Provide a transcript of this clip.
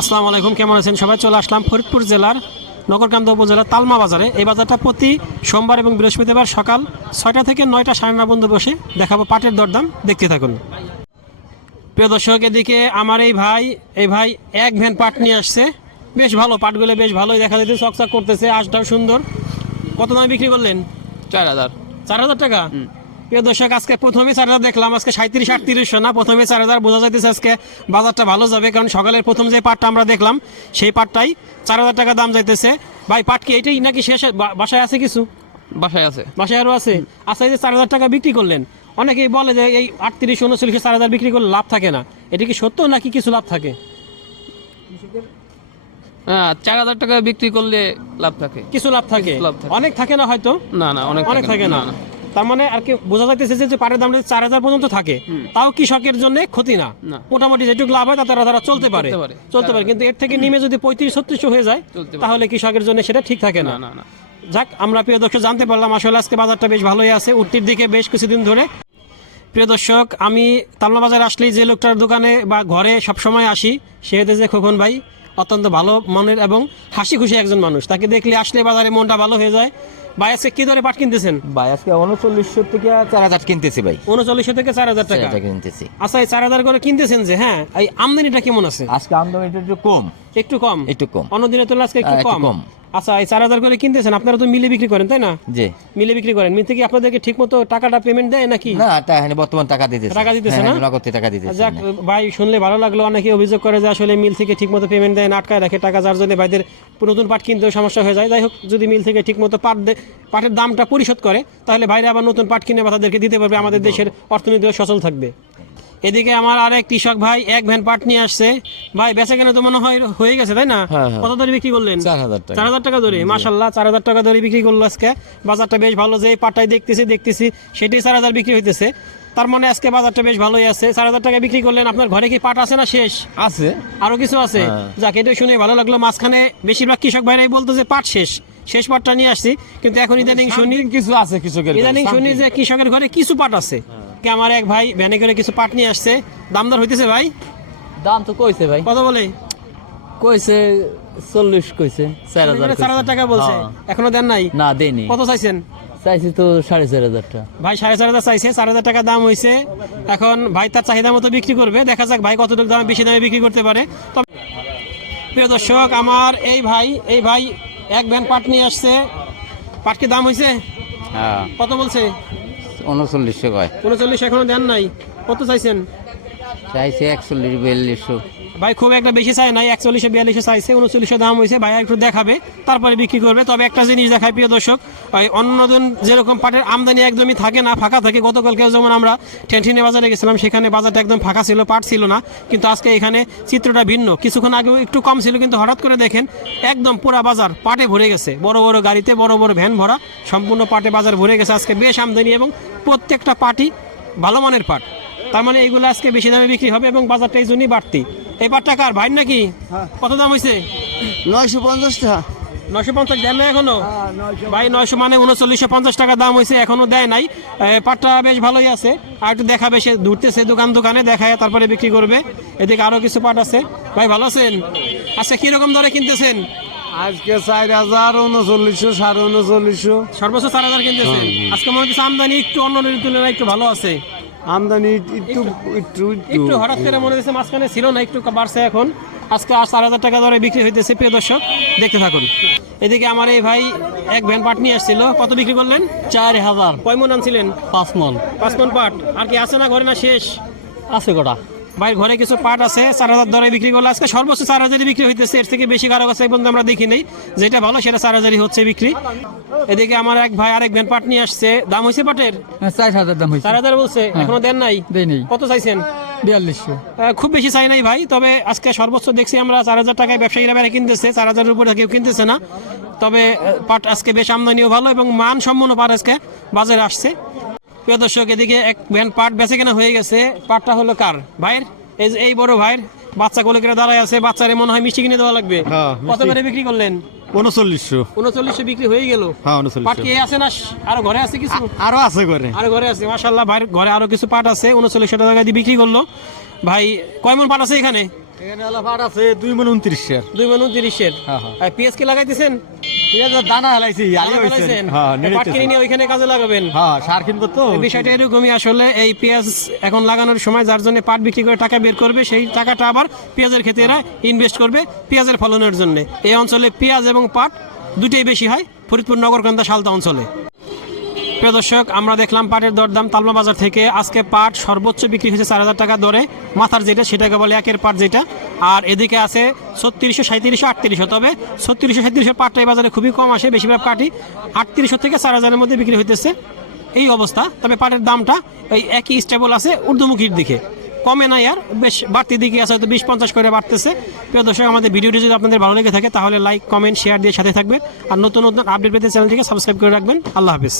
আসসালামু আলাইকুম কেমন আছেন সবাই? চলে আসলাম ফরিদপুর জেলার নগরকান্দা উপজেলার তালমা বাজারে। এই বাজারটা প্রতি সোমবার এবং বৃহস্পতিবার সকাল ছয়টা থেকে নয়টা সাড়ে নটা পর্যন্ত বসে দেখাবো পাটের দরদাম। দেখতে থাকুন। প্রিয় দর্শক এদিকে আমার এই ভাই এই ভাই এক ভ্যান পাট নিয়ে আসছে। বেশ ভালো পাটগুলো বেশ ভালোই দেখা যাচ্ছে চকচক করতেছে আশটাও সুন্দর। কত দামে বিক্রি করলেন? চার হাজার। চার হাজার টাকা? প্রিয় দর্শক আজকে প্রথমে চার হাজার দেখলাম আজকে সাঁত্রিশ আটত্রিশশো না? প্রথমে চার হাজার বোঝা যাইতেছে আজকে বাজারটা ভালো যাবে কারণ সকালের প্রথম যে পাটটা আমরা দেখলাম সেই পাটটাই চার হাজার টাকা দাম যাইতেছে। ভাই পাট কি এটাই নাকি শেষ? বাসায় আছে কিছু? বাসায় আছে। বাসায় আরও আছে? আচ্ছা এই যে চার হাজার টাকা বিক্রি করলেন অনেকেই বলে যে এই আটত্রিশ উনচল্লিশে চার হাজার বিক্রি করলে লাভ থাকে না। এটা কি সত্য নাকি কিছু লাভ থাকে? হ্যাঁ চার হাজার টাকা বিক্রি করলে লাভ থাকে। কিছু লাভ থাকে? লাভ থাকে। অনেক থাকে না হয়তো? না না অনেক অনেক থাকে না। তার মানে আর কি বোঝা যাইতেছে যে পাটের দাম চার হাজার পর্যন্ত থাকে তাও কৃষকের জন্য ক্ষতি না। মোটামুটি যেটুকু লাভ হয় তাতে তারা তারা চলতে পারে। চলতে পারে। কিন্তু এর থেকে নিমে যদি পঁয়ত্রিশ ছত্রিশশো হয়ে যায় তাহলে কৃষকের জন্য সেটা ঠিক থাকে না? যাক আমরা প্রিয় দর্শক জানতে পারলাম আসলে আজকে বাজারটা বেশ ভালোই আছে। উত্তির দিকে বেশ কিছুদিন ধরে। প্রিয় দর্শক আমি তালনা বাজার আসলেই যে লোকটার দোকানে বা ঘরে সবসময় আসি সে হতে যে খোকন ভাই। অত্যন্ত ভালো মনের এবং হাসি খুশি একজন মানুষ। তাকে দেখলে আসলে বাজারে মনটা ভালো হয়ে যায়। ভাই আজকে কি দরে পাট কিনতেছেন? ভাই আজকে উনচল্লিশশো থেকে চার হাজার কিনতেছি ভাই। উনচল্লিশশো থেকে চার হাজার টাকা? কিনতেছি। আচ্ছা এই চার হাজার করে কিনতেছেন যে হ্যাঁ এই আমদানিটা কেমন আছে? আজকে আমদানিটা একটু কম। একটু কম? একটু কম। তুলনায় আজকে একটু হ্যাঁ, কম। আচ্ছা এই চার হাজার করে কিনতেছেন আপনারা তো মিলে বিক্রি করেন তাই না? মিলে বিক্রি করেন। মিল থেকে আপনাদেরকে ঠিক মতো টাকাটা পেমেন্ট দেয় নাকি? না বর্তমান টাকা দিতেছে। টাকা দিতেছে হ্যাঁ, না? নগদে টাকা দিতেছে যাক ভাই শুনলে ভালো লাগল। অনেকে অভিযোগ করে যে আসলে মিল থেকে ঠিক মতো পেমেন্ট দেয় না আটকায় রাখে টাকা যার জন্য ভাইদের নতুন পাট কিনতেও সমস্যা হয়ে যায়। যাই হোক যদি মিল থেকে ঠিক মতো পাট দে- পাটের দামটা পরিশোধ করে তাহলে ভাইরা আবার নতুন পাট কিনে বা তাদেরকে দিতে পারবে আমাদের দেশের অর্থনীতিও সচল থাকবে। এদিকে আমার আরেক কৃষক ভাই এক ভ্যান পাট নিয়ে আসছে। ভাই বেচা কেনা তো মনে হয় হয়ে গেছে তাই না? হ্যাঁ, হ্যাঁ। কত ধরে বিক্রি করলেন? চার হাজার টাকা। ধরে মাসাল্লাহ চার হাজার টাকা ধরে বিক্রি করল আজকে। বাজারটা বেশ ভালো যে পাটাই দেখতেছি দেখতেছি সেটাই চার হাজার বিক্রি হইতেছে। তার মানে আজকে বাজারটা বেশ ভালোই আছে। চার হাজার টাকা বিক্রি করলেন আপনার ঘরে কি পাট আছে না শেষ? আছে। আরও কিছু আছে? হ্যাঁ। যাক এটা শুনে ভালো লাগল। মাঝখানে বেশিরভাগ কৃষক ভাইরাই বলতো যে পাট শেষ। শেষ পাটটা নিয়ে আসছি কিন্তু এখন ইদানিং শুনি কিছু আছে কৃষকের ইদানিং শুনি যে কৃষকের ঘরে কিছু পাট আছে। কি আমার এক ভাই ভ্যানে করে কিছু পাট নিয়ে আসছে। দামদার হইতেছে ভাই? দাম তো কইছে ভাই। কত বলে? কইছে চল্লিশ কইছে চার হাজার মানে চার হাজার টাকা বলছে। হ্যাঁ। এখনও দেন নাই? না দেয়নি কত চাইছেন? চাইছি তো সাড়ে চার হাজার টাকা। ভাই সাড়ে চার হাজার চাইছে চার হাজার টাকা দাম হয়েছে এখন ভাই তার চাহিদা মতো বিক্রি করবে। দেখা যাক ভাই কতটুকু দামে বেশি দামে বিক্রি করতে পারে। তবে প্রিয় দর্শক আমার এই ভাই এই ভাই এক ভ্যান পাট নিয়ে আসছে। পাট কি দাম হয়েছে হ্যাঁ। কত বলছে? উনচল্লিশশো কয়। উনচল্লিশ এখনও দেন নাই। কত চাইছেন? চাইছে একচল্লিশ বিয়াল্লিশশো। ভাই খুব একটা বেশি চাই নাই একচল্লিশে বিয়াল্লিশে চাইছে উনচল্লিশে দাম হয়েছে, ভাই একটু দেখাবে, তারপরে বিক্রি করবে। তবে একটা জিনিস দেখায় প্রিয় দর্শক, ভাই অন্যদিন যেরকম পাটের আমদানি একদমই থাকে না, ফাঁকা থাকে। গতকালকে যেমন আমরা টেনটিনে বাজারে গেছিলাম, সেখানে বাজারটা একদম ফাঁকা ছিল, পাট ছিল না, কিন্তু আজকে এখানে চিত্রটা ভিন্ন। কিছুক্ষণ আগেও একটু কম ছিল, কিন্তু হঠাৎ করে দেখেন একদম পুরা বাজার পাটে ভরে গেছে। বড় বড় গাড়িতে, বড় বড় ভ্যান ভরা, সম্পূর্ণ পাটে বাজার ভরে গেছে আজকে বেশ আমদানি এবং প্রত্যেকটা পাটই ভালো মানের পাট। তার মানে এইগুলো আজকে বেশি দামে বিক্রি হবে এবং বাজারটা এই জন্যই বাড়তি। এই পাটটা কার ভাই নাকি? কত দাম হয়েছে নয়শো পঞ্চাশ টাকা। নয়শো পঞ্চাশ দেন না এখনও? ভাই নয়শো মানে উনচল্লিশশো পঞ্চাশ টাকা দাম হয়েছে এখনও দেয় নাই। পাটটা বেশ ভালোই আছে। আর একটু দেখাবে সে ঘুরতেছে দোকান দোকানে দেখায় তারপরে বিক্রি করবে। এদিকে আরও কিছু পাট আছে। ভাই ভালো আছেন? আচ্ছা কীরকম দরে কিনতেছেন? আজকে চার হাজার উনচল্লিশশো সাড়ে উনচল্লিশশো। সর্বোচ্চ চার হাজার কিনতেছেন। আজকে মনে হচ্ছে আমদানি একটু অন্য তুলনায় একটু ভালো আছে। আমদানি একটু একটু একটু। হঠাৎ করে মনে হচ্ছে মাঝখানে ছিল না, একটু বাড়ছে এখন। আজকে আর চার হাজার টাকা দরে বিক্রি হইতেছে, প্রিয় দর্শক, দেখতে থাকুন। এদিকে আমার এই ভাই এক ভ্যান পাট নিয়ে আসছিল। কত বিক্রি করলেন? চার হাজার। কয় মন আনছিলেন? পাঁচ মন। পাঁচ মন পাট। আর কি আছে না ঘরে না শেষ? আছে কটা। ভাই ঘরে কিছু পাট আছে চার হাজার দরে বিক্রি করলে। আজকে সর্বোচ্চ চার হাজারই বিক্রি হইতেছে এর থেকে বেশি কারও কাছে পর্যন্ত আমরা দেখি নেই। যেটা ভালো সেটা চার হাজারই হচ্ছে বিক্রি। এদিকে আমার এক ভাই আরেক ভ্যান পাট নিয়ে আসছে। দাম হয়েছে পাটের? চার হাজার দাম হয়েছে চার হাজার বলছে এখনও দেন নাই? কত চাইছেন? বিয়াল্লিশশো। খুব বেশি চাই নাই ভাই তবে আজকে সর্বোচ্চ দেখছি আমরা চার হাজার টাকায় ব্যবসায়ীরা বেড়ে কিনতেছে চার হাজারের উপরে কেউ কিনতেছে না। তবে পাট আজকে বেশ আমদানিও ভালো এবং মান সম্পন্ন পাট আজকে বাজারে আসছে। প্রিয় দর্শক এদিকে এক ভ্যান পাট বেচে কেনা হয়ে গেছে। পাটটা হলো কার? ভাইয়ের? এই যে এই বড় ভাইয়ের বাচ্চা কোলে করে দাঁড়ায় আছে বাচ্চারে মনে হয় মিষ্টি কিনে দেওয়া লাগবে। হ্যাঁ, কত করে বিক্রি করলেন? উনচল্লিশশো উনচল্লিশে বিক্রি হয়ে গেল। হ্যাঁ পাট কি আছে না আরও ঘরে আছে কিছু? আরও আছে করে আরও ঘরে আছে। মাশাল্লাহ ভাই ঘরে আরও কিছু পাট আছে। উনচল্লিশশো টাকা দিয়ে বিক্রি করল। ভাই কয় মন পাট আছে এখানে? এখানে পাট আছে দুই মন উনত্রিশের। দুই মন উনত্রিশের। হ্যাঁ, হ্যাঁ। পেঁয়াজ কি লাগাইতেছেন? দানা হেলাইছি আলি হয়েছে। হ্যাঁ পাট কিনে নিয়ে ওইখানে কাজে লাগাবেন? হ্যাঁ সার কিনবো তো। এই বিষয়টা এরকমই আসলে এই পেঁয়াজ এখন লাগানোর সময় যার জন্য পাট বিক্রি করে টাকা বের করবে সেই টাকাটা আবার পেঁয়াজের ক্ষেত্রে এরা ইনভেস্ট করবে পেঁয়াজের ফলনের জন্য। এই অঞ্চলে পেঁয়াজ এবং পাট দুটোই বেশি হয় ফরিদপুর নগরকান্দা সালতা অঞ্চলে। প্রিয় দর্শক, আমরা দেখলাম পাটের দরদাম তালমা বাজার থেকে আজকে পাট সর্বোচ্চ বিক্রি হয়েছে চার হাজার টাকা দরে। মাথার যেটা, সেটাকে বলে একের পাট যেটা। আর এদিকে আছে ছত্রিশশো সাঁত্রিশশো আটত্রিশশো, তবে ছত্রিশশো সাঁত্রিশশো পাটটা এই বাজারে খুবই কম আসে, বেশিরভাগ পাটই আটত্রিশশো থেকে চার হাজারের মধ্যে বিক্রি হইতেছে। এই অবস্থা, তবে পাটের দামটা এই একই স্টেবল আছে ঊর্ধ্বমুখীর দিকে। কমে নাই আর, বেশ বাড়তি দিকে আছে, হয়তো বিশ পঞ্চাশ করে বাড়তেছে। প্রিয় দর্শক, আমাদের ভিডিওটি যদি আপনাদের ভালো লেগে থাকে, তাহলে লাইক কমেন্ট শেয়ার দিয়ে সাথে থাকবেন। আর নতুন নতুন আপডেট পেতে চ্যানেলটিকে সাবস্ক্রাইব করে রাখবেন। আল্লাহ হাফিজ।